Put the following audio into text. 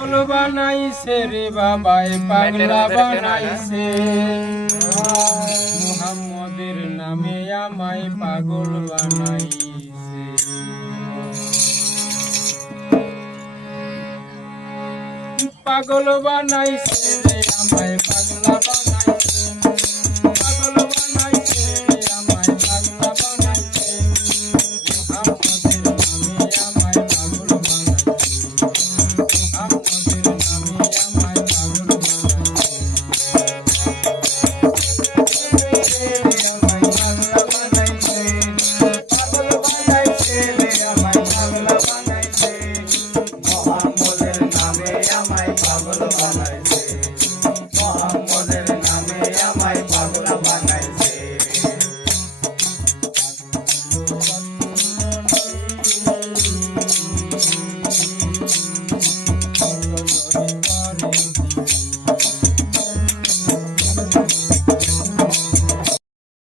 পাগল বানাইছে রে বাবাই পাগলা বানাইছে মুহাম্মদের নামে আমায় পাগল বানাইছে পাগল বানাইছে রে আমায় পাগলা বানাইছে পাগল বানাইছে রে আমায় পাগলা বানাইছে মুহাম্মদের নামে আমায় পাগল বানাইছে Mohammed name,